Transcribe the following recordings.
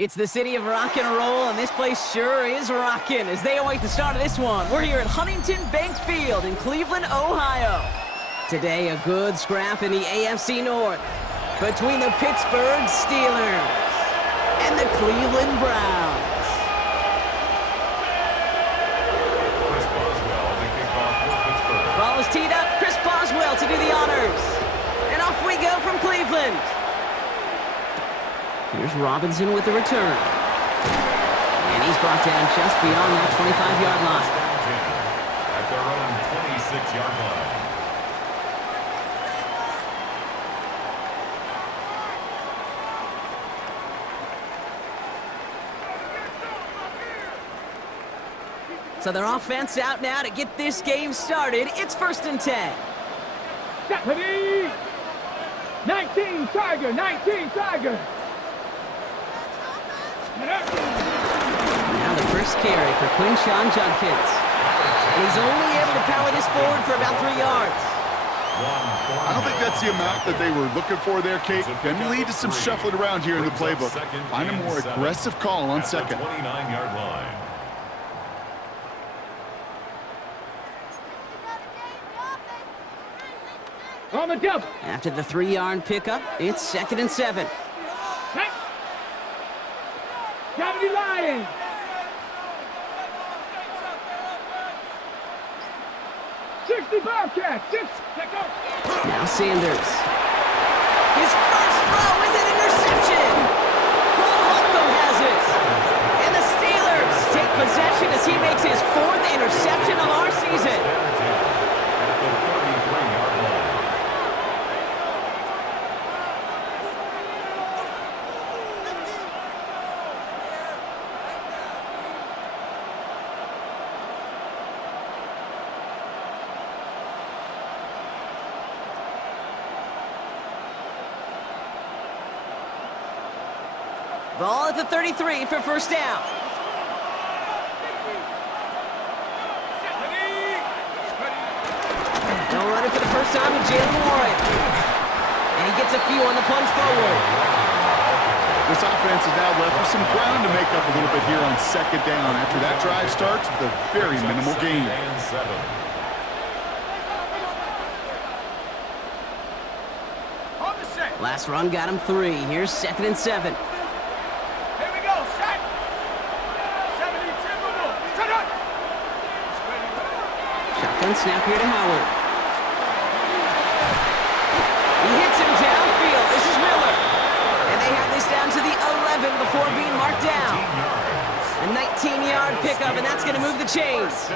It's the city of rock and roll, and this place sure is rocking as they await the start of this one. We're here at Huntington Bank Field in Cleveland, Ohio. Today, a good scrap in the AFC North between the Pittsburgh Steelers and the Cleveland Browns. Ball is teed up. Chris Boswell to do the honors. And off we go from Cleveland. Here's Robinson with the return. And he's brought down just beyond that 25-yard line. At their own 26-yard line. So their offense out now to get this game started. It's 1st and 10. Deputy! 19 Tiger, 19 Tiger. Now the first carry for Quinshawn Judkins. And he's only able to power this forward for about 3 yards. I don't think that's the amount that they were looking for there, Kate. Can lead to some shuffling around here in the playbook. Find a more aggressive call on second. 29-yard line. On the double. After the 3-yard pickup, it's 2nd and 7. Deputy Lions. Now Sanders. His first throw is an interception. Cole Holcomb has it. And the Steelers take possession as he makes his 4th interception of our season. Ball at the 33 for first down. They'll run it for the first time with Jalen Warren. And he gets a few on the plunge forward. This offense is now left with some ground to make up a little bit here on 2nd down after that drive starts with a very minimal gain. Last run got him 3. Here's 2nd and 7. Shotgun snap here to Howard. He hits him downfield. This is Miller. And they have this down to the 11 before being marked down. A 19-yard pickup, and that's going to move the chains.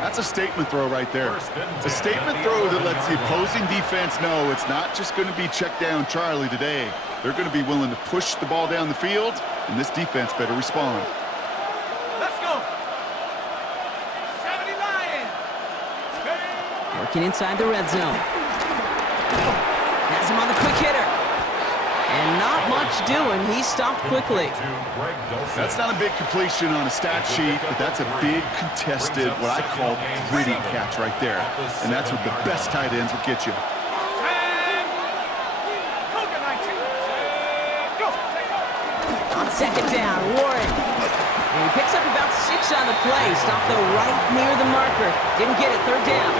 That's a statement throw right there. A statement throw that lets the opposing defense know it's not just going to be check down Charlie today. They're going to be willing to push the ball down the field, and this defense better respond. Working inside the red zone. Has him on the quick hitter. And not much doing. He stopped quickly. That's not a big completion on a stat sheet, but that's a big contested, what I call gritty catch right there. And that's what the best tight ends will get you. On 2nd down, Warren. And he picks up about 6 on the play. Stopped though right near the marker. Didn't get it. 3rd down.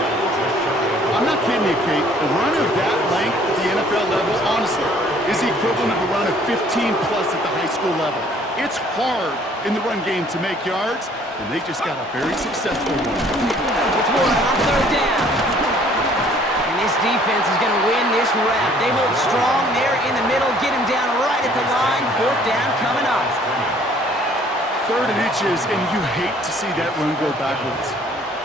I'm not kidding you, Kate. A run of that length at the NFL level, honestly, is the equivalent of a run of 15-plus at the high school level. It's hard in the run game to make yards, and they just got a very successful one. It's Warren on 3rd down. And this defense is going to win this rep. They hold strong there in the middle, get him down right at the line. 4th down coming up. 3rd and inches, and you hate to see that run go backwards.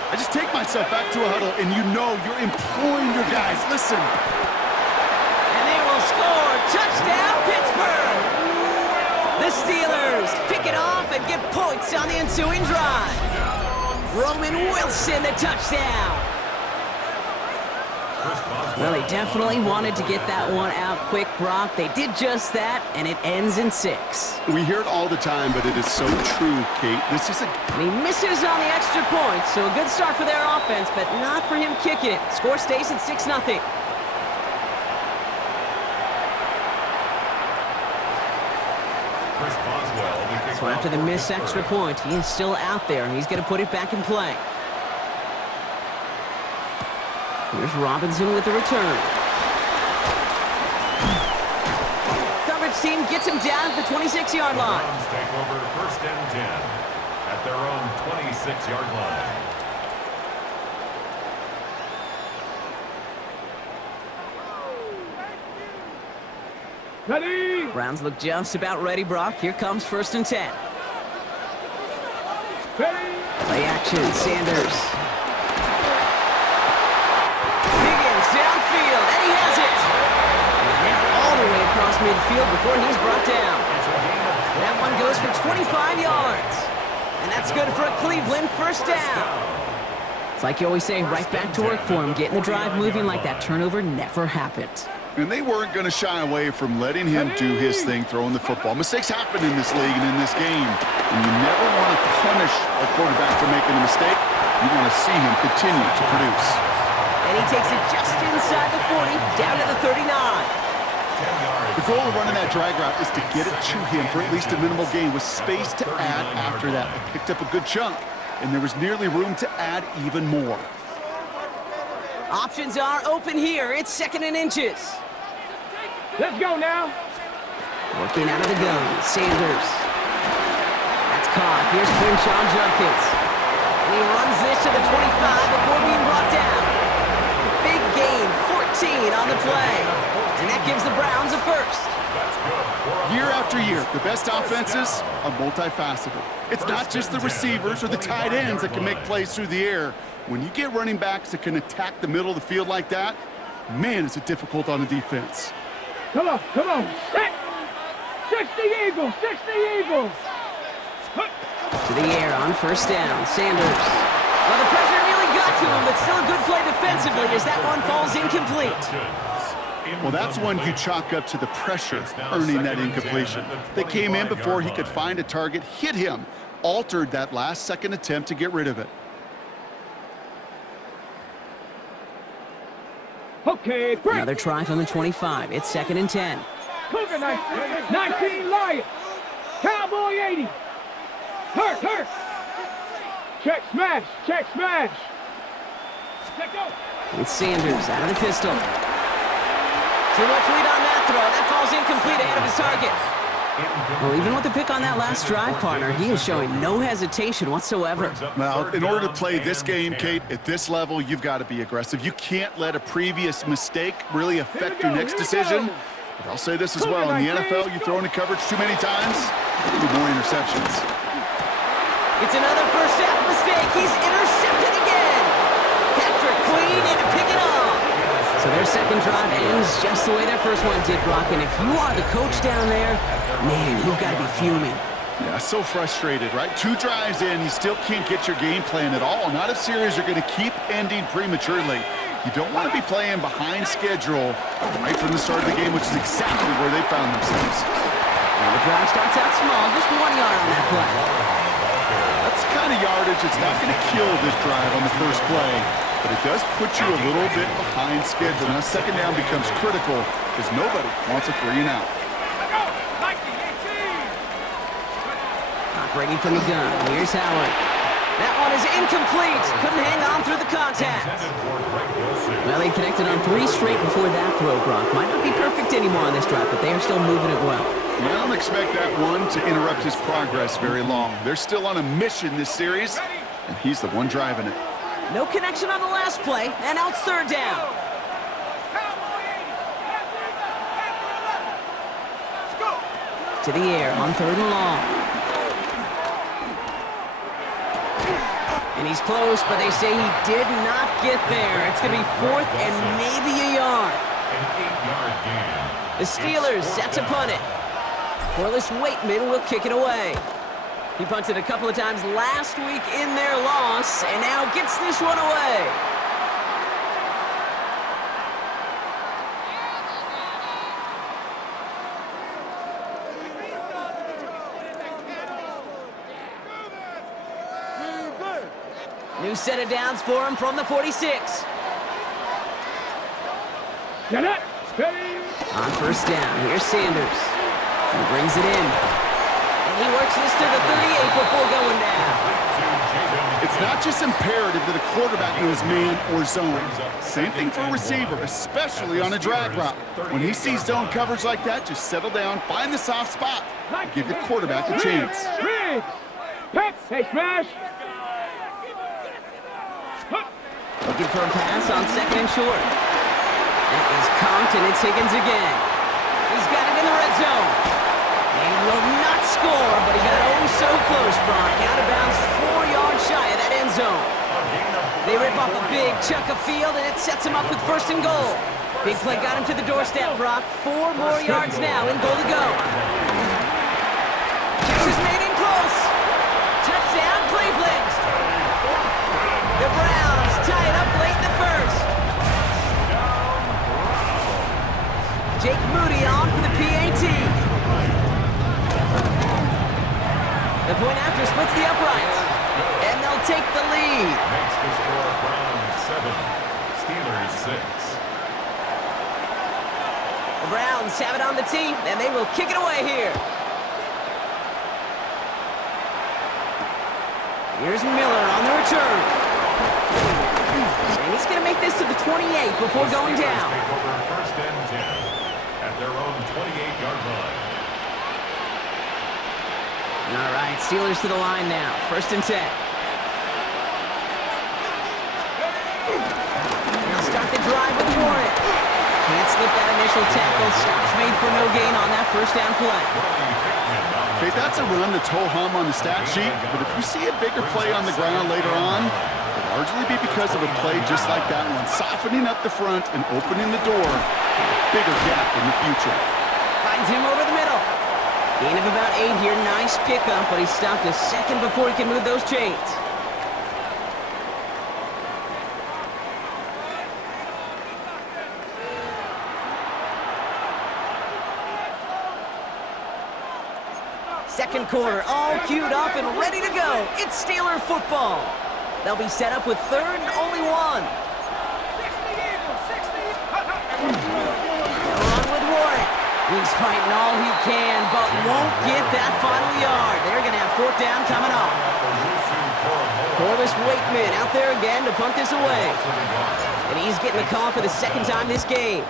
I just take myself back to a huddle, and you know you're imploring your guys, listen. And they will score. Touchdown, Pittsburgh. The Steelers pick it off and get points on the ensuing drive. Roman Wilson, the touchdown. Well, he definitely wanted to get that one out quick, Brock. They did just that, and it ends in 6. We hear it all the time, but it is so true, Kate. This is And he misses on the extra point, so a good start for their offense, but not for him kicking it. Score stays at 6-0. Chris Boswell. So after the missed extra point, he is still out there, and he's going to put it back in play. Here's Robinson with the return. Coverage team gets him down at the 26-yard line. Browns take over 1st and 10 at their own 26-yard line. Ready? Browns look just about ready, Brock. Here comes 1st and 10. Ready? Play action, Sanders. Higgins downfield, and he has it. And now all the way across midfield before he's brought down. That one goes for 25 yards. And that's good for a Cleveland 1st down. It's like you always say, right back to work for him. Getting the drive moving like that turnover never happened. And they weren't going to shy away from letting him do his thing, throwing the football. Mistakes happen in this league and in this game. And you never want to punish a quarterback for making a mistake. You want to see him continue to produce. And he takes it just inside the 40, down to the 39. The goal of running that drag route is to get it to him for at least a minimal gain with space to add after that. They picked up a good chunk, and there was nearly room to add even more. Options are open here. It's 2nd and inches. Let's go now. Working out of the gun, Sanders. That's caught. Here's Quinshon Judkins. And he runs this to the 25 before being brought down. Big gain, 14 on the play. And that gives the Browns a 1st. Year after year, the best offenses are multifaceted. It's not just the receivers or the tight ends that can make plays through the air. When you get running backs that can attack the middle of the field like that, man, is it difficult on the defense. Come on, come on. Set. 60 Eagles, 60 Eagles. To the air on 1st down, Sanders. Well, the pressure nearly got to him, but still a good play defensively as that one falls incomplete. Well, that's one you chalk up to the pressure earning that incompletion. They came in before he could find a target, hit him, altered that last-second attempt to get rid of it. Okay, break. Another try from the 25. It's 2nd and 10. Cougar 19 Lions. Cowboy 80. Hurt. Check smash, check smash. Let go. It's Sanders out of the pistol. Too much lead on that throw. That falls incomplete ahead of his target. Well, even with the pick on that last drive, partner, he is showing no hesitation whatsoever. Well, in order to play this game, Kate, at this level, you've got to be aggressive. You can't let a previous mistake really affect your next decision. But I'll say this as well. In the NFL, you throw into coverage too many times, you get more interceptions. It's another 1st half mistake. He's intercepted again. Patrick Queen in to pick it up. So their 2nd drive ends just the way their 1st one did, Brock. And if you are the coach down there, man, you've got to be fuming. Yeah, so frustrated, right? 2 drives in, you still can't get your game plan at all. Not if series are going to keep ending prematurely. You don't want to be playing behind schedule right from the start of the game, which is exactly where they found themselves. Well, the drive starts out small, just 1 yard on that play. That's the kind of yardage that's not going to kill this drive on the first play, but it does put you a little bit behind schedule. Now 2nd down becomes critical because nobody wants a 3 and out. Operating from the gun, here's Howard. That one is incomplete. Couldn't hang on through the contact. Well, they connected on 3 straight before that throw, Brock. Might not be perfect anymore on this drive, but they are still moving it well. I don't expect that one to interrupt his progress very long. They're still on a mission this series, and he's the one driving it. No connection on the last play, and now it's 3rd down. To the air on 3rd and long. And he's close, but they say he did not get there. It's going to be 4th and maybe a yard. The Steelers set to punt it. Corliss Waitman will kick it away. He punted a couple of times last week in their loss, and now gets this one away. New set of downs for him from the 46. Get it. Ready. On 1st down, here's Sanders. He brings it in. he works this to the 38 before going down. It's not just imperative that a quarterback knows man or zone. Same thing for a receiver, especially on a drag route. When he sees zone coverage like that, just settle down, find the soft spot, and give your quarterback a chance. Hey, smash! Looking for a pass on second and short. That is conked, and it's Higgins again. He's got it in the red zone. And he will not score, but he got oh so close, Brock. Out of bounds 4 yards shy of that end zone. They rip off a big chunk of field, and it sets him up with first and goal. Big play got him to the doorstep, Brock. 4 more yards now, and goal to go. Catch is made in close. Touchdown, Cleveland. The Browns tie it up late in the first. Jake Moody on for the PAT. The point after splits the uprights, and they'll take the lead. Makes the score Browns 7, Steelers 6. The Browns have it on the tee, and they will kick it away here. Here's Miller on the return. And he's going to make this to the 28 before going down. Take over first and 10 at their own 28-yard line. All right, Steelers to the line now. First and 10. They'll start the drive with Warren. Can't slip that initial tackle. Stops made for no gain on that first down play. Okay, that's a run that's ho-hum on the stat sheet, but if you see a bigger play on the ground later on, it'll largely be because of a play just like that one, softening up the front and opening the door for a bigger gap in the future. Finds him over the middle. Gain of about 8 here. Nice pickup, but he stopped a second before he can move those chains. Second quarter, all queued up and ready to go. It's Steeler football. They'll be set up with third and only one. They'll run with Warren. He's fighting all he can, but won't get that final yard. They're going to have fourth down coming up. Corliss Wakeman out there again to punt this away. And he's getting the call for the second time this game.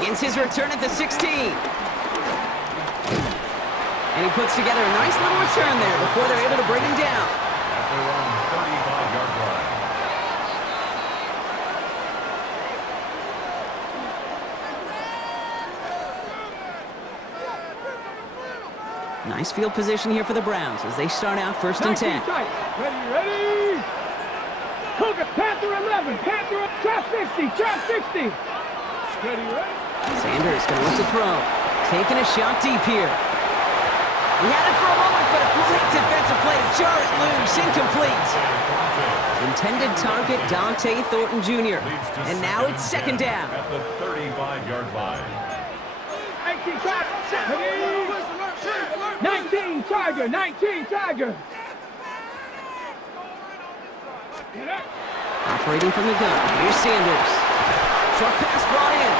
Begins his return at the 16. And he puts together a nice little return there before they're able to bring him down. At their own 35-yard line. Nice field position here for the Browns as they start out first and 10. Ready? Cougar, Panther 11, Panther, trap 60, trap 60. Ready? Sanders going to look to throw. Taking a shot deep here. He had it for a moment, but a great defensive play to jar it loose. Incomplete. Intended target, Dante Thornton Jr. And now it's second down. At the 35-yard line. 19 Tiger, 19 Tiger. Operating from the gun. Here's Sanders. Short pass brought in.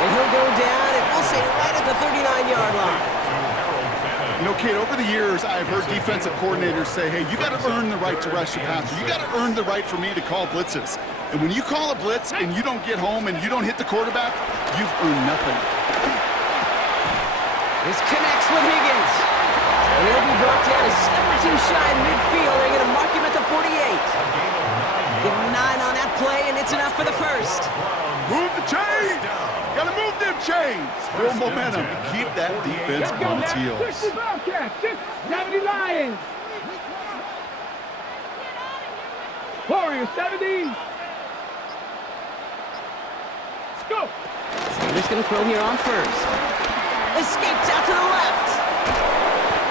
And he'll go down, and we'll say right at the 39-yard line. You know, Kate, over the years, I've heard defensive coordinators say, hey, you got to earn the right to rush your passer. You got to earn the right for me to call blitzes. And when you call a blitz and you don't get home and you don't hit the quarterback, you've earned nothing. This connects with Higgins. And he'll be brought down a step or two shy in midfield. They're going to mark him at the 48. Give him 9 on that play, and it's enough for the first. Move the chains! Gotta move them chains! Build momentum to keep that defense on its heels. 60 Bobcats, 70 Lions. Warriors 70. Let's go. Sanders going to throw here on first. Escapes out to the left.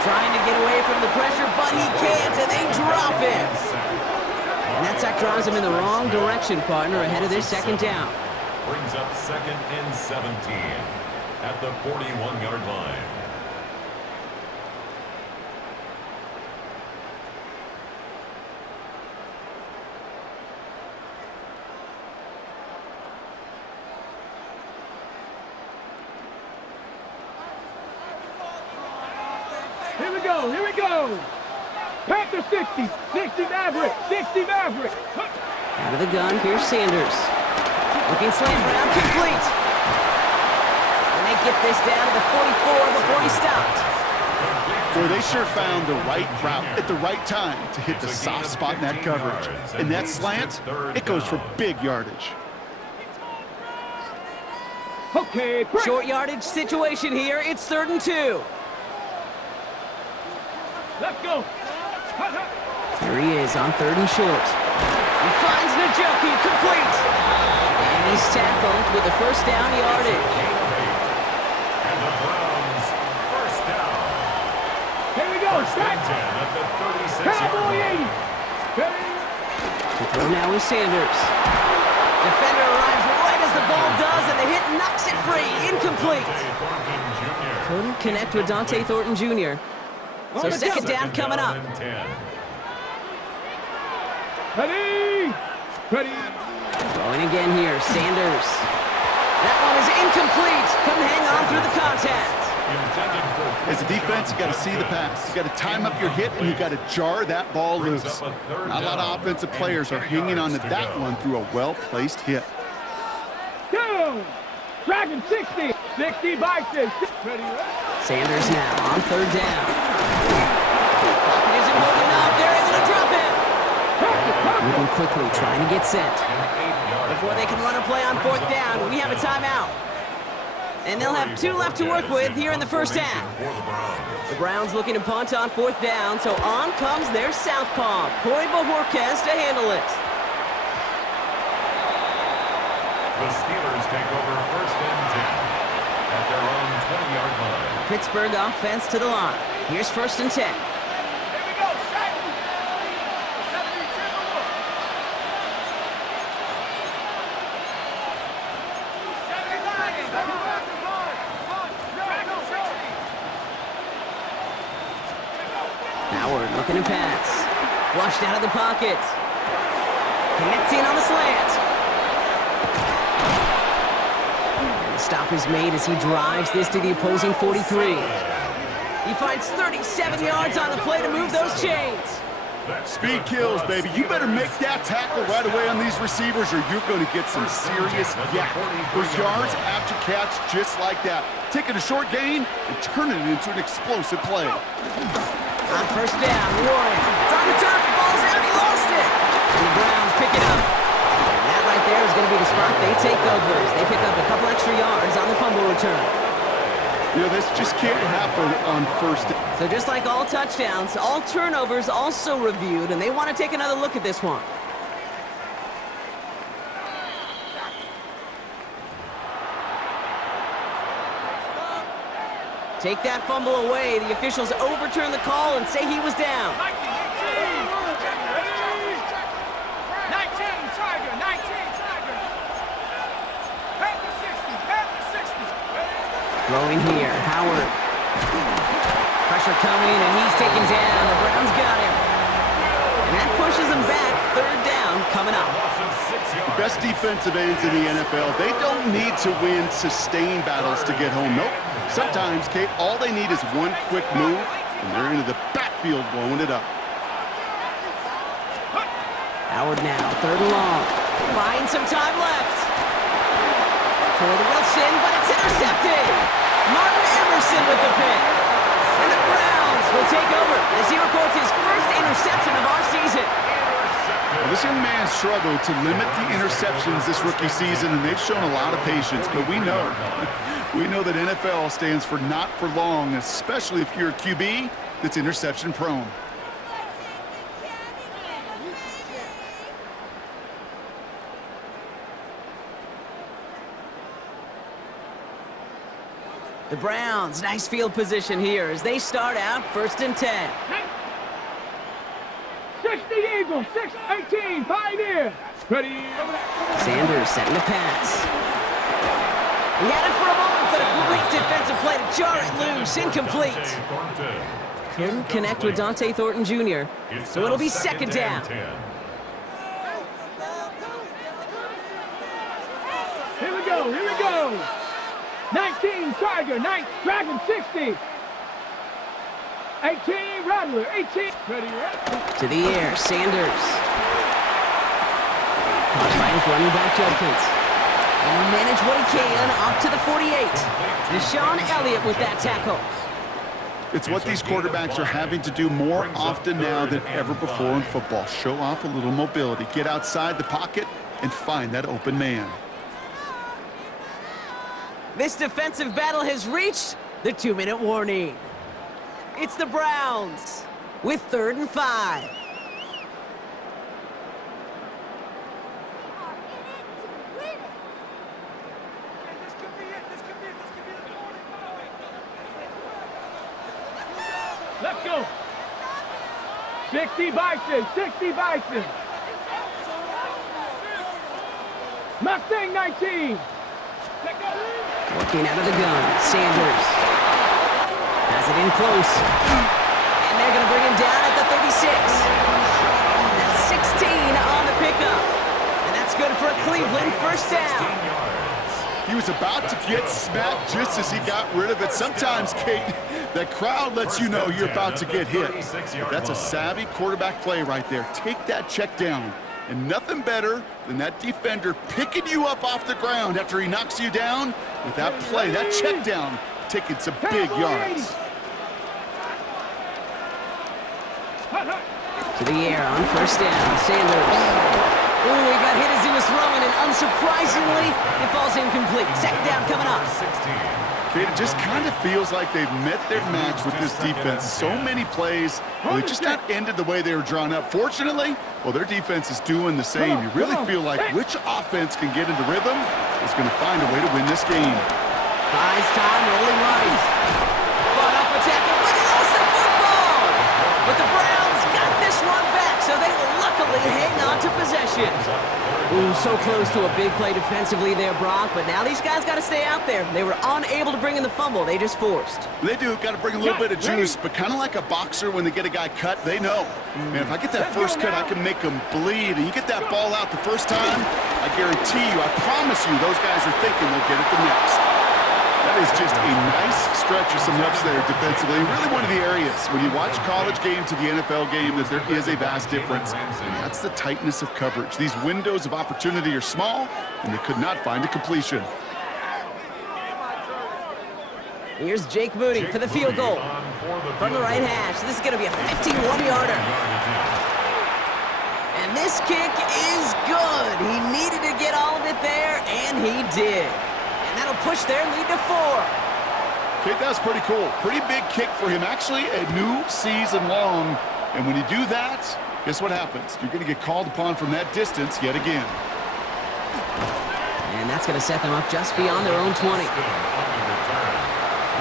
Trying to get away from the pressure, but he can't, and they drop him. And that sack drives him in the wrong direction, partner, ahead of their second down. Brings up second and 17 at the 41-yard line. Here we go, here we go. Panther 60, 60 Maverick, 60 Maverick. Out of the gun, here's Sanders. Looking slant round, complete. And they get this down to the 44 before he stopped. Boy, they sure found the right route at the right time to hit the soft spot in that coverage. And that slant, it goes for big yardage. Okay, break. Short yardage situation here. It's 3rd and 2. Let's go. Here he is on 3rd and short. He finds Njoku, complete. And he's tackled with the first down yardage. And the Browns, first down. Here we go. First and 10 at the 36-yard Cowboy line. 80. Ready? To throw now is Sanders. Defender arrives right as the ball does, and the hit knocks it free. Incomplete. Couldn't connect with Dante Thornton Jr. So second down coming up. And 10. Ready? Ready? Throwing again here, Sanders. That one is incomplete. Couldn't hang on through the contact. As a defense, you got to see the pass. You got to time up your hit, and you got to jar that ball loose. Not a lot of offensive players are hanging on to that one through a well-placed hit. Go! Dragon 60, 60 Vikings. Ready? Sanders now on 3rd down. Pocket isn't holding up. They're able to drop him. Moving quickly, trying to get set. Before they can run a play on 4th down, we have a timeout. And they'll have 2 left to work with here in the first half. The Browns looking to punt on 4th down, so on comes their southpaw, Corey Bojorquez, to handle it. The Steelers take over first and 10 at their own 20-yard line. Pittsburgh offense to the line. Here's 1st and 10. Here we go, second. 72. 79. Howard looking to pass. Flushed out of the pocket. Connecting on the slant. And the stop is made as he drives this to the opposing 43. He finds 37 yards on the play to move those chains. Speed kills, baby. You better make that tackle right away on these receivers or you're going to get some serious yak. Those yards after catch just like that. Taking a short gain and turning it into an explosive play. On 1st down, Warren. It's on the turf, the ball's out, he lost it. And the Browns pick it up. And that right there is going to be the spot they take over as they pick up a couple extra yards on the fumble return. You know, this just can't happen on 1st down. So just like all touchdowns, all turnovers also reviewed, and they want to take another look at this one. Take that fumble away. The officials overturn the call and say he was down. 19, Tiger, 19, Tiger. Panther 60, Panther 60. Throwing here, Howard. Pressure coming, and he's taken down. The Browns got him. And that pushes them back. 3rd down coming up. The best defensive ends in the NFL, they don't need to win sustained battles to get home. Nope. Sometimes, Kate, all they need is one quick move, and they're into the backfield blowing it up. Howard now, 3rd and long. Buying some time left. Toward Wilson, but it's intercepted. Martin Emerson with the pick. And the Browns will take over as he records his first interception of our season. Well, this young man struggled to limit the interceptions this rookie season, and they've shown a lot of patience, but we know that NFL stands for not for long, especially if you're a QB that's interception prone. The Browns, nice field position here as they start out 1st and 10. 60 Eagles, 6, 18, Pioneer. Ready? Sanders setting the pass. He had it for a moment, but a great defensive play to jar it loose, incomplete. Couldn't connect with Dante Thornton Jr., so it'll be 2nd down. Here we go, here we go. 19, Tiger, 9, Dragon 60. 18, Rattler, 18. Ready, To the air, Sanders. Caught by his running back Judkins. And he'll manage what he can up to the 48. Deshaun Elliott with that tackle. It's what these quarterbacks are having to do more often now than ever before in football. Show off a little mobility. Get outside the pocket and find that open man. This defensive battle has reached the 2-minute warning. It's the Browns with 3rd and 5. Let's go. 60 Bison, 60 Bison. Mustang 19. Let go. Working out of the gun, Sanders. Has it in close. And they're going to bring him down at the 36. That's 16 on the pickup. And that's good for a Cleveland first down. He was about to get smacked just as he got rid of it. Sometimes, Kate, that crowd lets you know you're about to get hit. But that's a savvy quarterback play right there. Take that check down. And nothing better than that defender picking you up off the ground after he knocks you down with that play, that check down, taking some big yards. To the air on first down, Sanders. Ooh, he got hit as he was throwing, and unsurprisingly, it falls incomplete. Second down coming up. Kate, it just kind of feels like they've met their match with this defense. So many plays, they just not ended the way they were drawn up. Fortunately, well, their defense is doing the same. You really feel like which offense can get into rhythm is going to find a way to win this game. Buys time, rolling right. Fought off a tackle, but he lost the football. But the Browns got this one back, so they will luckily hang on to possession. Ooh, so close to a big play defensively there, Brock, but now these guys got to stay out there. They were unable to bring in the fumble. They just forced. They do. Got to bring a little bit of juice, but kind of like a boxer when they get a guy cut, they know. Man, if I get that first cut, I can make them bleed. And you get that ball out the first time, I guarantee you, I promise you, those guys are thinking they'll get it the next. That is just a nice stretch of some reps there defensively. And really one of the areas, when you watch college game to the NFL game, that there is a vast difference. And that's the tightness of coverage. These windows of opportunity are small, and they could not find a completion. Here's Jake Moody for the field goal. From the right hash, this is going to be a 51-yarder. And this kick is good. He needed to get all of it there, and he did. And that'll push their lead to 4. Okay, that's pretty cool. Pretty big kick for him. Actually, a new season long. And when you do that, guess what happens? You're going to get called upon from that distance yet again. And that's going to set them up just beyond their own 20. The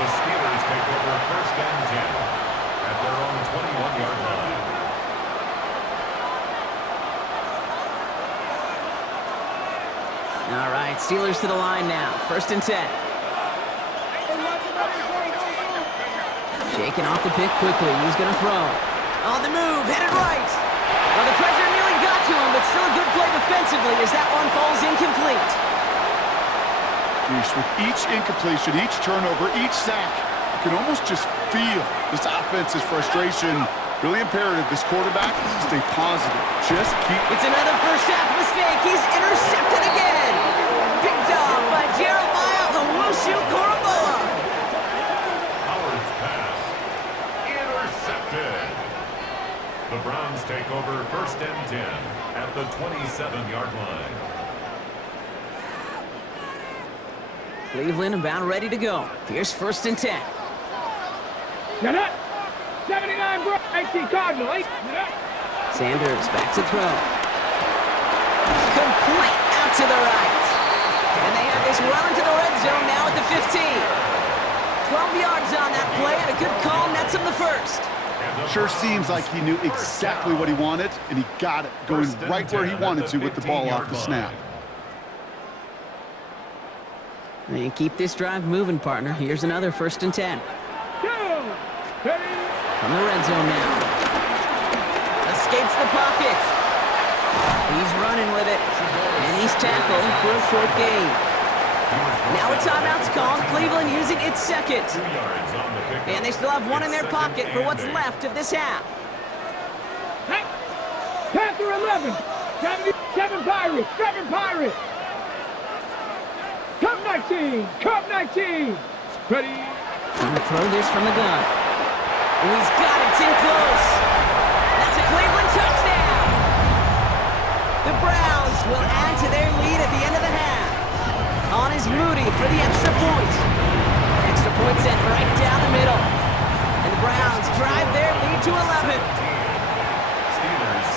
Steelers take over first and 10 at their own 21-yard line. All right, Steelers to the line now. First and 10. Shaking off the pick quickly. He's going to throw. On the move, headed right. Well, the pressure nearly got to him, but still a good play defensively as that one falls incomplete. With each incompletion, each turnover, each sack, you can almost just feel this offense's frustration. Really imperative, this quarterback, stay positive. Just keep... It's another first half mistake. He's intercepted again. Picked off by Jeremiah Owusu-Koramoah. Howard's pass intercepted. The Browns take over first and 10 at the 27-yard line. Cleveland about ready to go. Here's first and 10. Now that 79, bro. 18 Cardinal. 8. Sanders back to throw. Complete out to the right. And they have this well into the red zone now at the 15. 12 yards on that play and a good call nets him the first. Sure seems like he knew exactly what he wanted, and he got it, going right where he wanted to with the ball off the snap. And keep this drive moving, partner. Here's another first and 10. From the red zone now. Escapes the pocket. He's running with it. And he's tackled for a short gain. Now a timeout's called. Cleveland using its second. 2 yards on the pickup. And they still have one in their It's pocket for what's 2nd and 8. left of this half. Panther 11. 7 Pirates. 7 Pirates. Cup 19. Cup 19. Ready. Trying to throw this from the gun. And he's got it. It's in close. That's a Cleveland touchdown. The Browns will add to their lead at the end of the half. On is Moody for the extra point. Extra point sent right down the middle. And the Browns drive their lead to 11. Steelers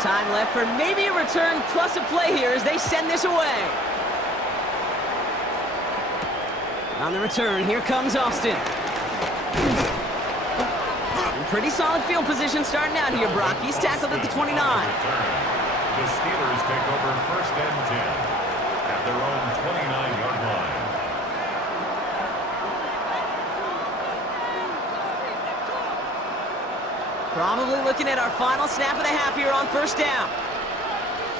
6. Time left for maybe a return plus a play here as they send this away. On the return, here comes Austin. In pretty solid field position starting out here, Brock. He's tackled at the 29. The Steelers take over 1st and 10 at their own 29-yard line. Probably looking at our final snap of the half here on 1st down.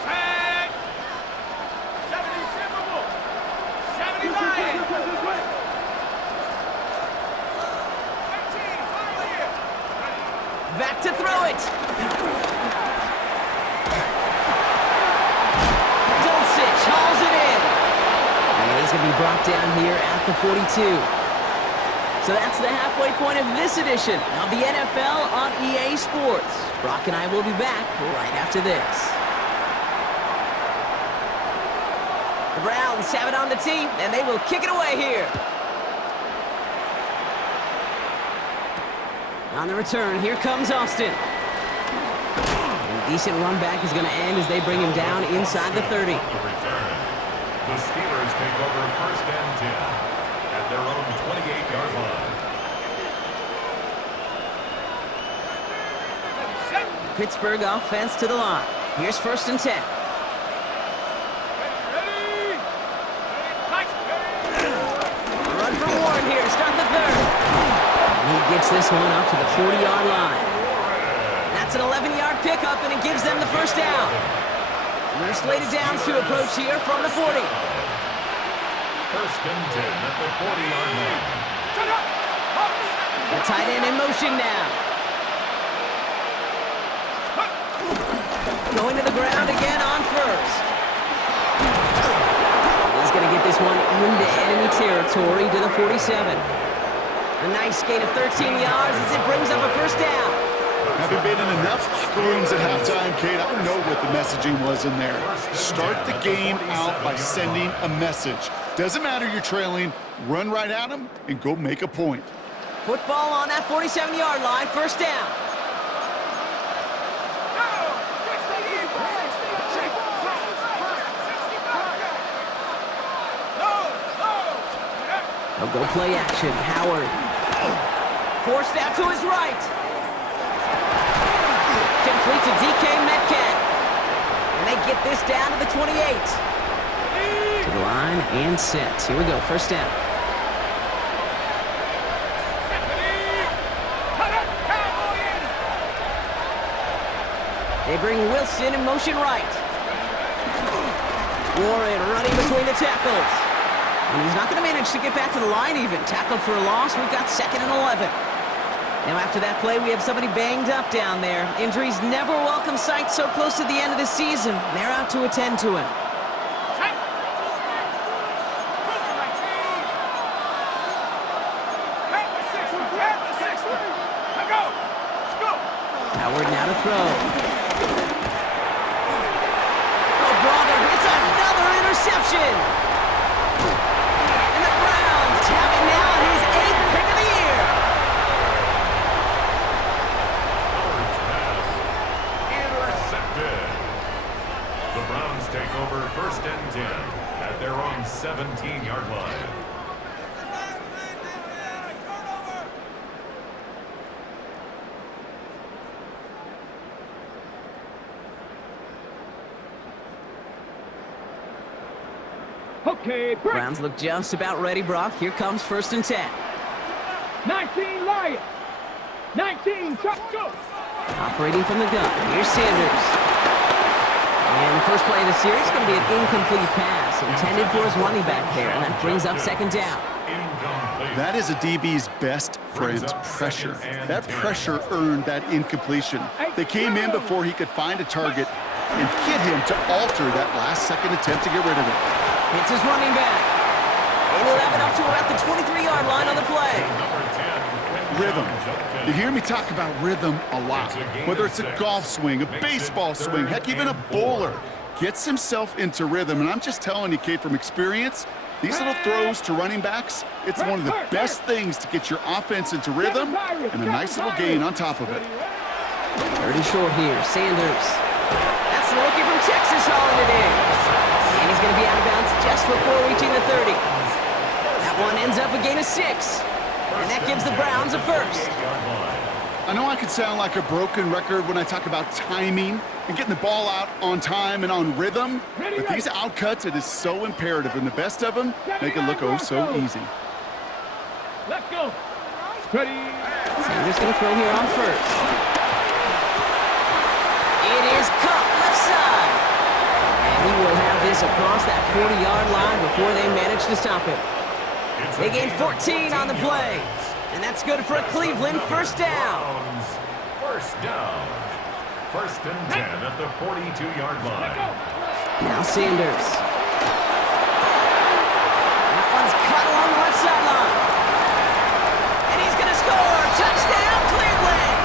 Set. 70 79. Back to throw it. Dulcich hauls it in. And he's going to be brought down here at the 42. So that's the halfway point of this edition of the NFL on EA Sports. Brock and I will be back right after this. The Browns have it on the tee, and they will kick it away here. On the return, here comes Austin. And a decent run back is going to end as they bring him down inside the 30. On the return, the Steelers take over 1st and 10 at their own 28-yard line. Pittsburgh offense to the line. Here's 1st and 10. Run for Warren here to start the 3rd. And he gets this one up to the 40-yard line. That's an 11-yard pickup, and it gives them the 1st down. And they're slated downs to approach here from the 40. 1st and 10 at the 40-yard line. The tight end in motion now. Going to the ground again on 1st. He's going to get this one into enemy territory to the 47. A nice gain of 13 yards as it brings up a 1st down. Having been in enough locker rooms at halftime, Kate, I know what the messaging was in there. Start the game out by sending a message. Doesn't matter you're trailing, run right at them and go make a point. Football on that 47-yard line, 1st down. They'll go play action. Howard. Forced out to his right. Complete to DK Metcalf. And they get this down to the 28. To the line and set. Here we go, 1st down. They bring Wilson in motion right. Warren running between the tackles. And he's not going to manage to get back to the line even. Tackled for a loss. We've got 2nd and 11. Now after that play, we have somebody banged up down there. Injuries never a welcome sight so close to the end of the season. They're out to attend to him. Howard now to throw. Oh, brother, it's another interception. And the Browns have it now at his 8th pick of the year. Howard's pass intercepted. The Browns take over 1st and 10 at their own 17-yard line. Okay, break. Browns look just about ready, Brock. Here comes 1st and 10. 19 Lions. 19, go. Operating from the gun. Here's Sanders. And the first play of the series is going to be an incomplete pass intended for his running back there, and that brings up second down. That is a DB's best friend, pressure. That pressure earned that incompletion. They came in before he could find a target and hit him to alter that last-second attempt to get rid of it. It's his running back. And he'll have it up to about the 23-yard line on the play. Rhythm. You hear me talk about rhythm a lot. Whether it's a golf swing, a baseball swing, heck, even a bowler gets himself into rhythm. And I'm just telling you, Kate, from experience, these little throws to running backs, it's one of the best things to get your offense into rhythm and a nice little gain on top of it. 30 short here, Sanders. That's the rookie from Texas hauling it in. And he's going to be out of bounds just before reaching the 30. That one ends up a gain of 6. And that gives the Browns a first. I know I could sound like a broken record when I talk about timing and getting the ball out on time and on rhythm, but these outcuts, it is so imperative, and the best of them make it look oh so easy. Let's go. Ready. Sanders going to throw here on first. It is Cup left side. And he will have this across that 40-yard line before they manage to stop it. They gain 14 on the play. And that's good for a Cleveland first down. First down. First and 10 at the 42-yard line. Now Sanders. That one's cut along the left sideline. And he's going to score. Touchdown, Cleveland.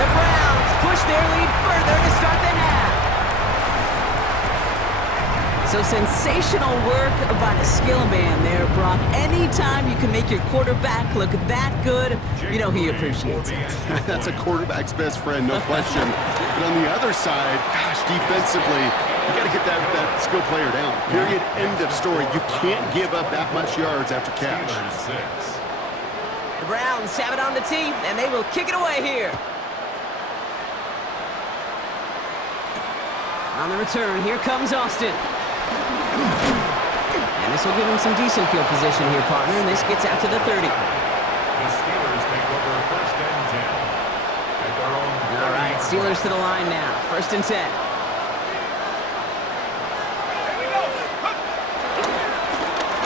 The Browns push their lead further to start the half. So sensational work by the skill man there, Brock. Anytime you can make your quarterback look that good, you know he appreciates it. That's a quarterback's best friend, no question. But on the other side, gosh, defensively, you got to get that skill player down. Period. End of story. You can't give up that much yards after catch. The Browns have it on the tee, and they will kick it away here. On the return, here comes Austin. And this will give him some decent field position here, partner, and this gets out to the 30. The Steelers take over first and 10. At their own. All right, Steelers to the line now. First and 10.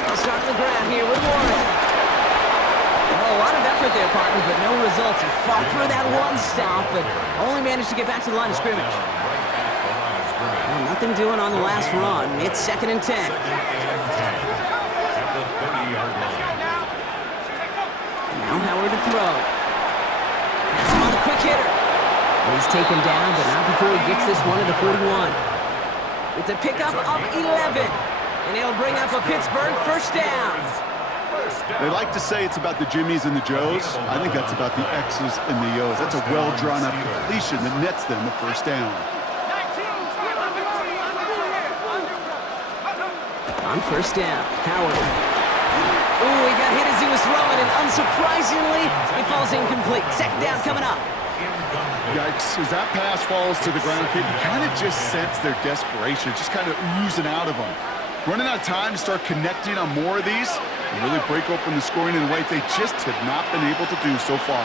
They'll start on the ground here with Warren. Oh, a lot of effort there, partner, but no results. He fought through that one stop, but only managed to get back to the line of scrimmage. Well, nothing doing on the last run. It's second and 10. Now Howard to throw. That's him on the quick hitter. And he's taken down, but not before he gets this one to the 41. It's a pickup of 11. And it'll bring up a Pittsburgh first down. They like to say it's about the Jimmies and the Joes. I think that's about the X's and the O's. That's a well-drawn-up completion that nets them the first down. On first down, Howard. Ooh, he got hit as he was throwing, and unsurprisingly, it falls incomplete. Second down coming up. Yikes, as that pass falls to the ground, kid, you kind of just sense their desperation, just kind of oozing out of them. Running out of time to start connecting on more of these and really break open the scoring in a way they just have not been able to do so far.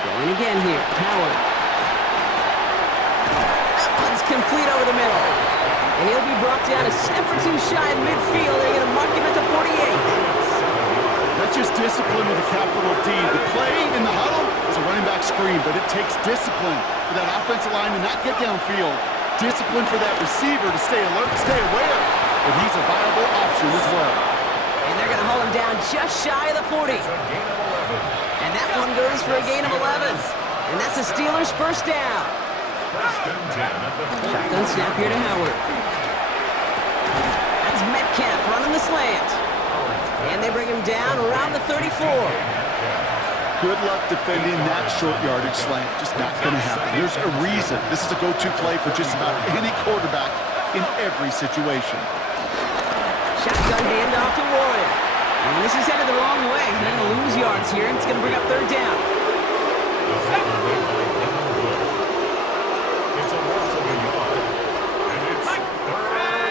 Throwing again here, Howard. That one's complete over the middle. And he'll be brought down a step or two shy of midfield. They're going to mark him at the 48. That's just discipline with a capital D. The play in the huddle is a running back screen, but it takes discipline for that offensive line to not get downfield. Discipline for that receiver to stay alert, stay aware, but he's a viable option as well. And they're going to haul him down just shy of the 40. And that one goes for a gain of 11. And that's the Steelers' first down. Shotgun snap here to Howard. That's Metcalf running the slant. And they bring him down around the 34. Good luck defending that short yardage slant. Just not going to happen. There's a reason. This is a go-to play for just about any quarterback in every situation. Shotgun handoff to Warren. And this is headed the wrong way. They're going to lose yards here, and it's going to bring up third down. It's a loss of a yard, and it's third down.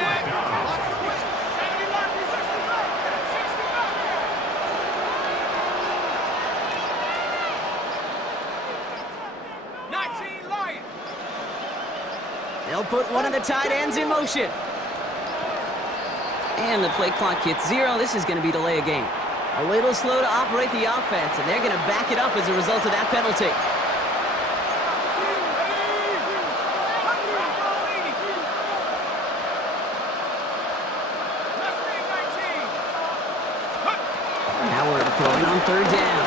19 Lions. They'll put one of the tight ends in motion. And the play clock hits 0. This is going to be delay a game. A little slow to operate the offense, and they're going to back it up as a result of that penalty. Howard throwing on third down.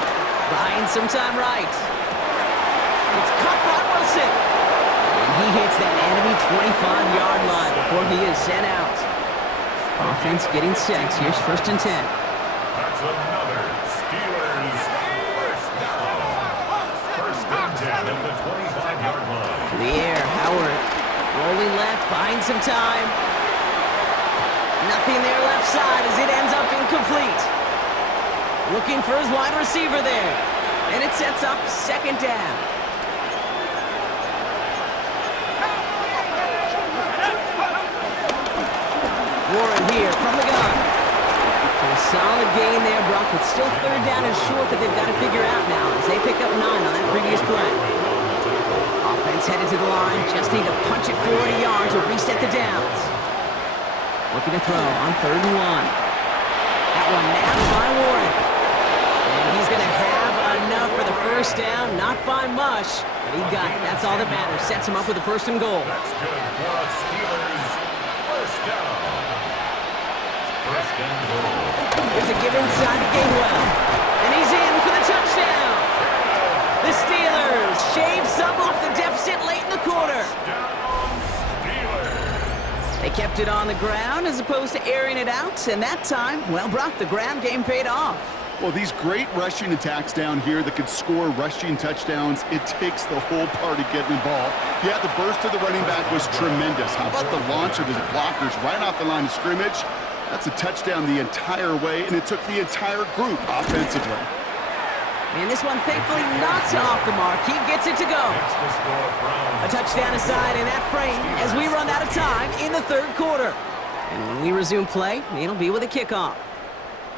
Buying some time right. It's caught by Wilson. And he hits that enemy 25-yard line before he is sent out. Offense getting set. Here's 1st and 10. That's another Steelers first down. 1st and 10 at the 25-yard line. To the air, Howard rolling left, buying some time. Nothing there left side as it ends up incomplete. Looking for his wide receiver there. And it sets up 2nd down. Warren here from the gun. So a solid gain there, Brock, but still 3rd down and short that they've got to figure out now as they pick up 9 on that previous play. Offense headed to the line. Just need to punch it 40 yards to reset the downs. Looking to throw on 3rd and 1. That one nabbed by Warren. And he's going to have enough for the 1st down. Not by much, but he got it. That's all that matters. Sets him up with a 1st and goal. That's good for a Steelers first down. 1st and goal. There's a give inside to Gainwell. And he's in for the touchdown. The Steelers shave some off the deficit late in the quarter. They kept it on the ground as opposed to airing it out, and that time, well, Brock, the ground game paid off. Well, these great rushing attacks down here that could score rushing touchdowns, it takes the whole party getting involved. Yeah, the burst of the running back was tremendous. How about the launch of his blockers right off the line of scrimmage? That's a touchdown the entire way, and it took the entire group offensively. And this one, thankfully, not off the mark. He gets it to go. A touchdown aside in that frame as we run out of time in the 3rd quarter. And when we resume play, it'll be with a kickoff.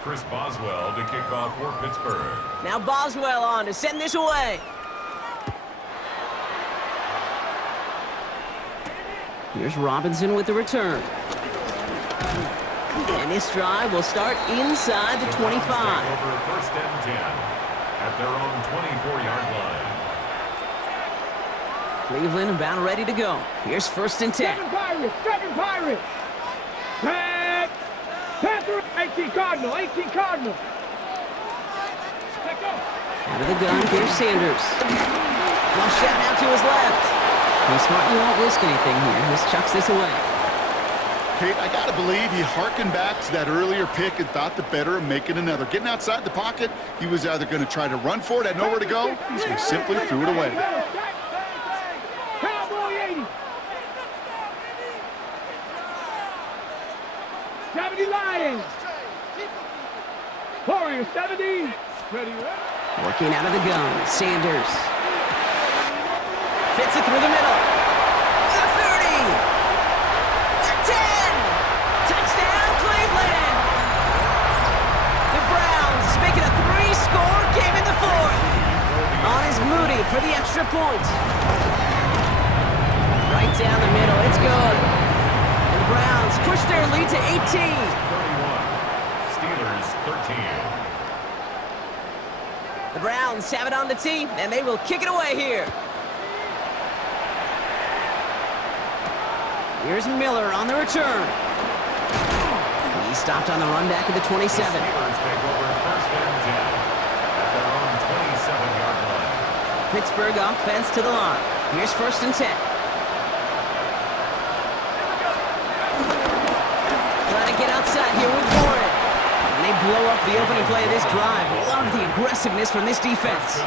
Chris Boswell to kick off for Pittsburgh. Now Boswell on to send this away. Here's Robinson with the return. And this drive will start inside the 25. Over 1st and 10 at their own 24-yard line. Cleveland about ready to go. Here's 1st and 10. 7 Pirates, 7 Pirates. Pass. Panther, 18 Cardinal, 18 Cardinal. Let go. Out of the gun, here's Sanders. Flush out now to his left. He's smart, you won't risk anything here. Just chucks this away. Kate, I got to believe he hearkened back to that earlier pick and thought the better of making another. Getting outside the pocket, he was either going to try to run for it, had nowhere to go, so he simply threw it away. Cowboy 80. 70 Lions. Warriors 70. Ready. Working out of the gun, Sanders. Fits it through the middle. The 30. The 10. Touchdown, Cleveland. The Browns making a 3-score game in the 4th. On is Moody for the extra point. Right down the middle, it's good. And the Browns push their lead to 18. 31. Steelers 13. The Browns have it on the tee, and they will kick it away here. Here's Miller on the return. He stopped on the run back at the 27. Steelers take over 1st and 10 at their own 27-yard line. Pittsburgh offense to the line. Here's 1st and 10. Trying to get outside here with Warren. And they blow up the opening play of this drive. Love the aggressiveness from this defense.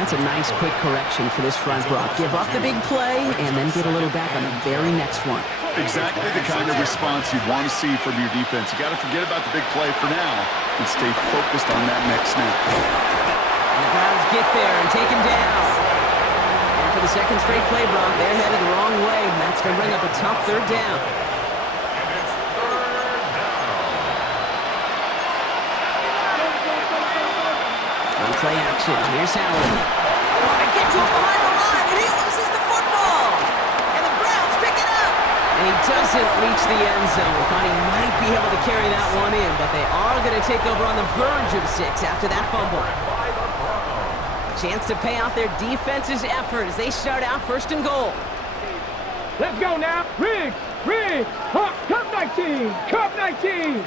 That's a nice quick correction for this front, Brock. Give up the big play and then get a little back on the very next one. Exactly the kind of response you want to see from your defense. You got to forget about the big play for now and stay focused on that next snap. And the Browns get there and take him down. And for the 2nd straight play, Brock, they're headed the wrong way. That's going to bring up a tough 3rd down. And it's 3rd down. On play action, here's Howard. Oh, they get to him behind the line, and he loses the football. And the Browns he doesn't reach the end zone. Thought he might be able to carry that one in, but they are going to take over on the verge of 6 after that fumble. Chance to pay off their defense's effort as they start out 1st and goal. Let's go now. Riggs, Hawk, Cup 19, Cup 19.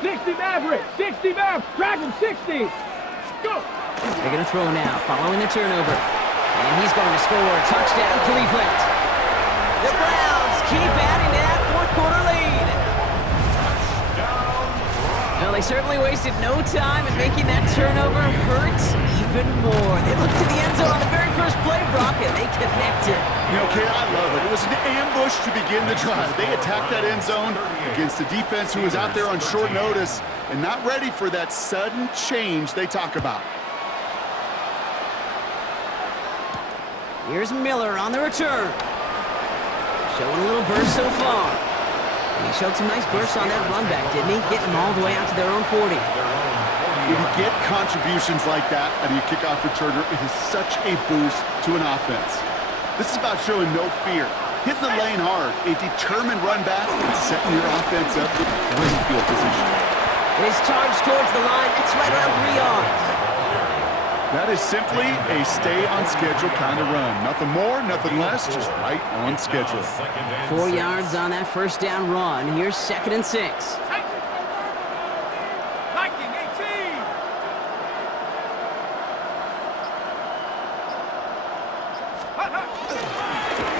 60 Maverick, drag him 60. Go. They're going to throw now, following the turnover. And he's going to score a touchdown, Cleveland. The Browns keep adding to that 4th quarter lead. Well, they certainly wasted no time in making that turnover hurt even more. They looked to the end zone on the very first play, Brock, and they connected. You know, Kate, I love it. It was an ambush to begin the drive. They attacked that end zone against a defense who was out there on short notice and not ready for that sudden change they talk about. Here's Miller on the return. Showing a little burst so far. And he showed some nice bursts on that run back, didn't he? Getting them all the way out to their own 40. When you get contributions like that out of your kickoff returner, it is such a boost to an offense. This is about showing no fear, hitting the lane hard, a determined run back, and setting your offense up with great field position. And his charge towards the line, it's right around 3 yards. That is simply a stay-on-schedule kind of run. Nothing more, nothing less, just right on schedule. 4 yards on that 1st down run. Here's 2nd and 6.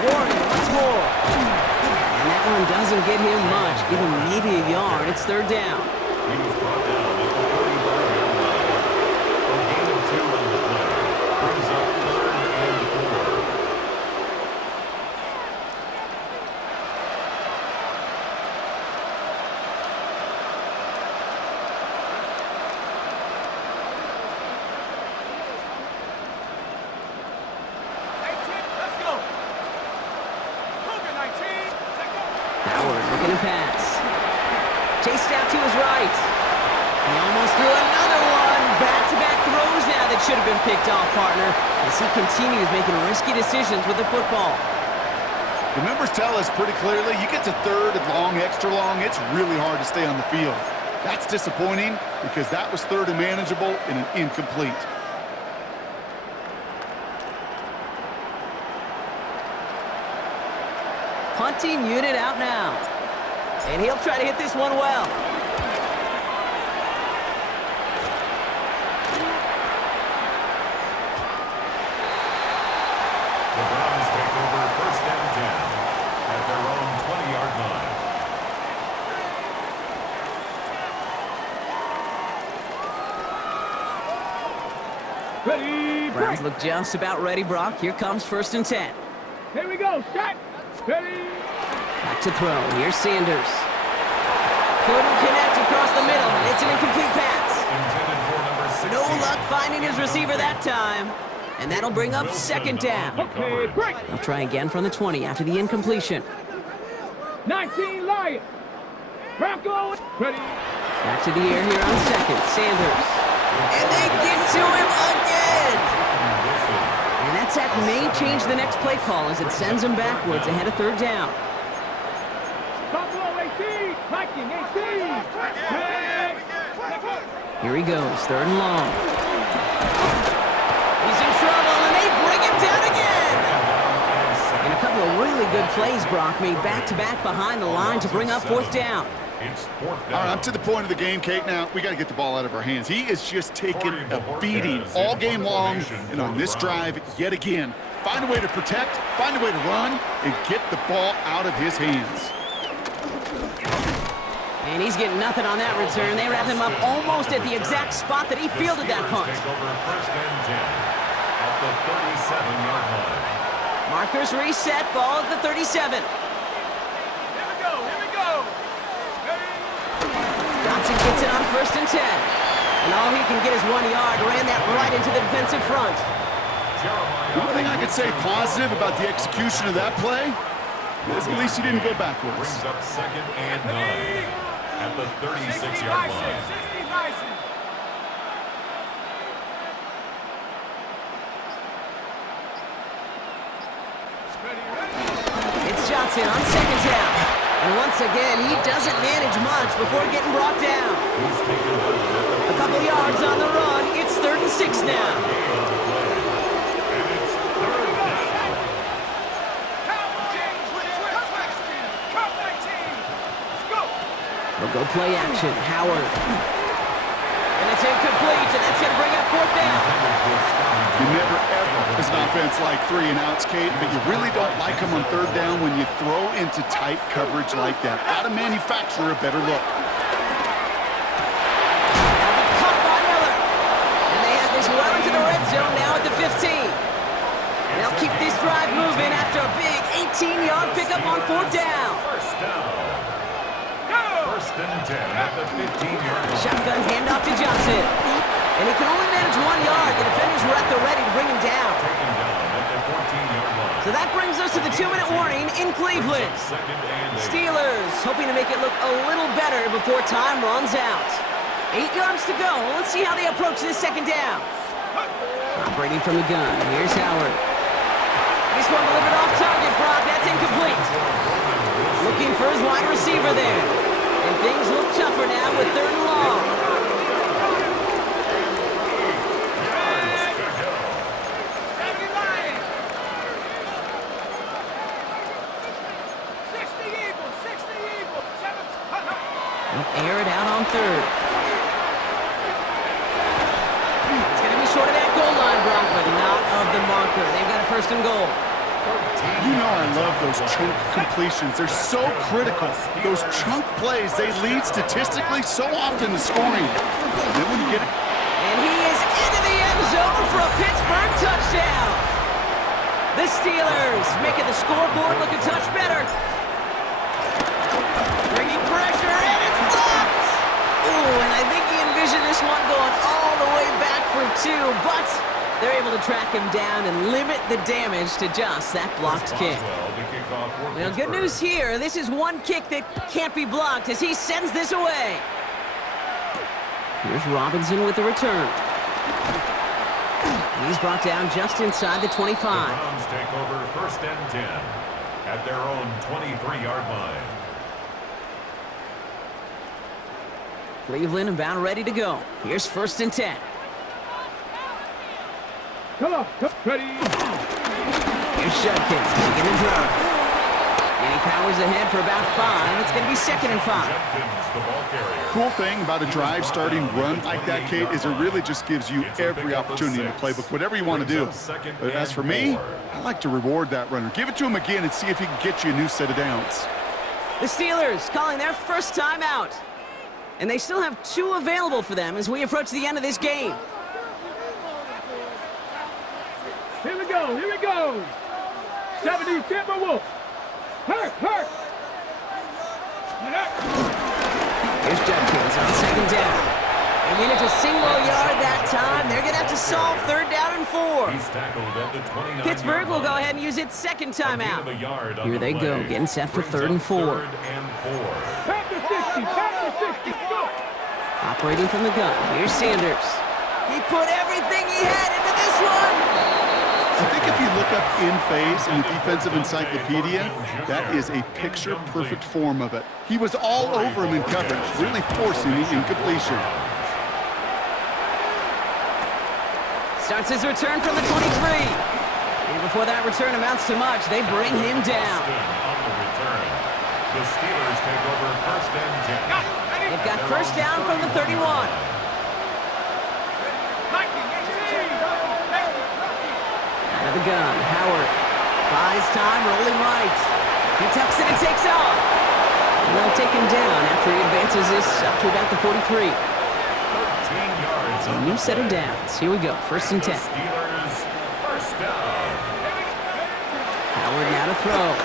Warren once more. And that one doesn't get him much. Give him maybe a yard. It's 3rd down. He was brought down at the 35-yard line. A gain of 2 on the play. Brings up 3rd and 4. Howard looking to pass. Chased out to his right. He almost threw another one. Back-to-back throws now that should have been picked off, partner, as he continues making risky decisions with the football. The numbers tell us pretty clearly, you get to 3rd and long, extra long, it's really hard to stay on the field. That's disappointing because that was 3rd and manageable and an incomplete. Punting unit out now. And he'll try to hit this one well. The Browns take over 1st and 10 at their own 20-yard line. Ready, Browns look just about ready, Brock. Here comes 1st and 10. Here we go, set, ready. Back to throw. Here's Sanders. Couldn't connect across the middle. It's an incomplete pass. Intended for number 16. No luck finding his receiver that time. And that'll bring up 2nd down. Okay, break. They'll try again from the 20 after the incompletion. 19 Lions. Bronco, ready. Back to the air here on 2nd. Sanders. And they get to him again. And that sack may change the next play call as it sends him backwards ahead of 3rd down. Buffalo 18, Viking 18. Hey. Here he goes, 3rd and long. He's in trouble, and they bring him down again. And a couple of really good plays, Brock, made back-to-back behind the line to bring up 4th down. It's 4th down. All right, I'm to the point of the game, Kate. Now, we got to get the ball out of our hands. He is just taking a beating all game long, and on this drive, yet again, find a way to protect, find a way to run, and get the ball out of his hands. And he's getting nothing on that return. They wrap him up almost at the exact spot that he fielded that punt. Take over 1st and 10 at the 37-yard line. Markers reset, ball at the 37. Johnson gets it on 1st and 10. And all he can get is 1 yard. Ran that right into the defensive front. The only thing I could say positive about the execution of that play is at least he didn't go backwards. Brings up 2nd and 9 at the 36-yard line. It's Johnson on second down. And once again, he doesn't manage much before getting brought down. A couple yards on the run. It's 3rd and 6 now. They'll go play action. Howard. And it's incomplete, and that's going to bring up 4th down. You never ever, as an offense, like 3 and outs, Kate, but you really don't like them on 3rd down when you throw into tight coverage like that. Got to manufacture a better look. Now the cut by Miller. And they have this well into the red zone now at the 15. They'll keep this drive moving after a big 18-yard pickup on 4th down. First down. 1st and 10 at the 15-yard line. Shotgun handoff to Johnson. And he can only manage 1 yard. The defenders were at the ready to bring him down. Taken down at the 14-yard line. So that brings us to the 2-minute warning in Cleveland. 2nd and 8. Steelers hoping to make it look a little better before time runs out. 8 yards to go. Let's see how they approach this 2nd down. Operating from the gun. Here's Howard. This one delivered off target, Brock. That's incomplete. Looking for his wide receiver there. And things look tougher now with 3rd and long. They'll air it out on 3rd. It's going to be short of that goal line, Brock, but not of the marker. They've got a 1st and goal. You know I love those chunk completions. They're so critical. Those chunk plays, they lead statistically so often to scoring. And then when you get it... And he is into the end zone for a Pittsburgh touchdown. The Steelers making the scoreboard look a touch better. Bringing pressure, and it's blocked. Ooh, and I think he envisioned this one going all the way back for 2, but they're able to track him down and limit the damage to just that blocked kick. Well, good news here. This is one kick that can't be blocked as he sends this away. Here's Robinson with the return. And he's brought down just inside the 25. The Browns take over 1st and 10 at their own 23-yard line. Cleveland about ready to go. Here's 1st and 10. Come on, ready. Here's Judkins taking the drive. And he powers ahead for about 5. It's going to be 2nd and 5. Judkins, the ball carrier. Cool thing about a drive starting run like that, Kate, is it really just gives you every opportunity in the playbook, whatever you want to do. But as for me, I like to reward that runner. Give it to him again and see if he can get you a new set of downs. The Steelers calling their first time out. And they still have 2 available for them as we approach the end of this game. Here we go, here we go. 70 Timberwolves. Hurt. Here's Judkins on 2nd down. And then it's a single yard that time. They're going to have to solve 3rd down and 4. He's tackled at the 29. Pittsburgh will go ahead and use its 2nd timeout. Here they go, getting set for 3rd and 4. Panther 60, go. Operating from the gun, here's Sanders. He put everything he had into this one. I think if you look up in phase in the defensive encyclopedia, that is a picture-perfect form of it. He was all over him in coverage, really forcing the incompletion. Starts his return from the 23. And before that return amounts to much, they bring him down. On the return, the Steelers take over 1st and 10. They've got 1st down from the 31. Out of the gun, Howard buys time, rolling right. He tucks it and takes off. And they'll take him down after he advances this up to about the 43. 13 yards. So a new set of downs. Here we go, 1st and 10. Steelers, 1st down. Howard now to throw.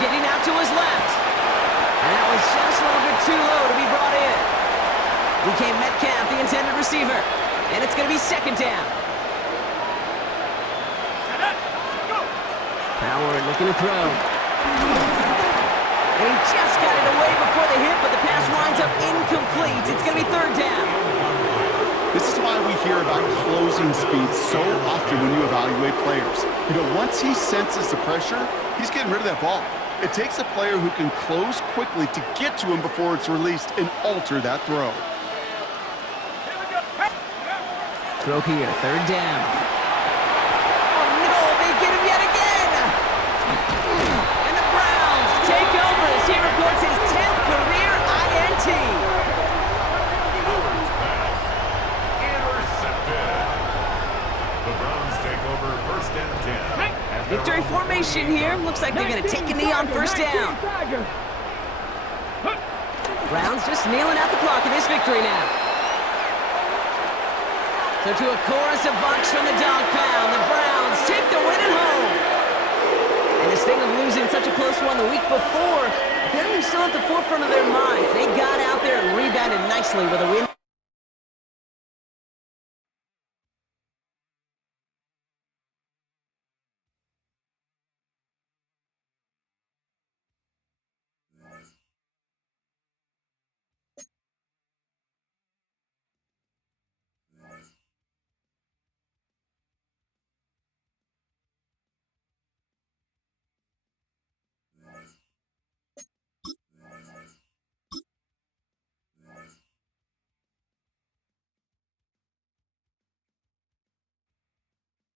Getting out to his left. And that was just a little bit too low to be brought in. Became Metcalf, the intended receiver. And it's going to be 2nd down. Howard looking to throw. And he just got it away before the hit, but the pass winds up incomplete. It's going to be 3rd down. This is why we hear about closing speed so often when you evaluate players. You know, once he senses the pressure, he's getting rid of that ball. It takes a player who can close quickly to get to him before it's released and alter that throw. Throw here, third down. Oh no, they get him yet again! And the Browns take over as he records his 10th career INT. Howard's pass. Intercepted. The Browns take over first and 10. Victory formation here. Looks like they're going to take a knee on first down. Browns just kneeling out the clock in this victory now. So to a chorus of bucks from the dog pound, the Browns take the win at home. And the sting of losing such a close one the week before, apparently still at the forefront of their minds. They got out there and rebounded nicely with a win.